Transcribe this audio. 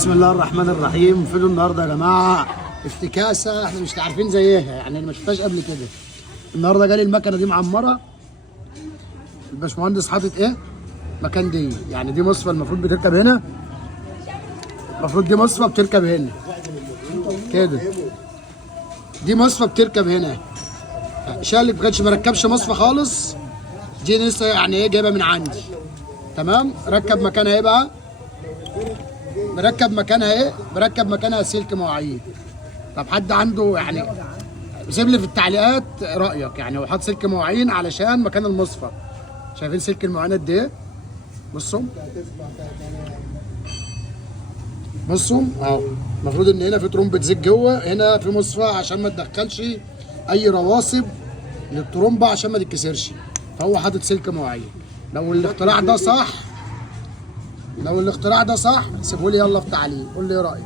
بسم الله الرحمن الرحيم. فيديو النهارده يا جماعه افتكاسه احنا مش عارفين زيها، يعني انا ما شفتهاش قبل كده. النهارده جالي المكنه دي معمره، الباشمهندس حاطط ايه مكان دي، يعني دي مصفى المفروض بتركب هنا، المفروض دي مصفى بتركب هنا كده، دي مصفى بتركب هنا. شال ما كانش مركبش مصفى خالص، دي لسه يعني ايه جايبها من عندي. تمام، ركب مكانها ايه بقى، مركب مكانها سلك مواعيد. طب حد عنده يعني سيب لي في التعليقات رايك، يعني هو حاط سلك مواعين علشان مكان المصفى. شايفين سلك المواعين قد ايه؟ بصوا اهو. المفروض ان هنا في ترومبه زيت جوه، هنا في مصفى عشان ما تدخلش اي رواسب للترومبه عشان ما تتكسرش، فهو حاطط سلك مواعين. لو الاختراع ده صح سيبوا لي يلا في تعليق، قول لي ايه رايك.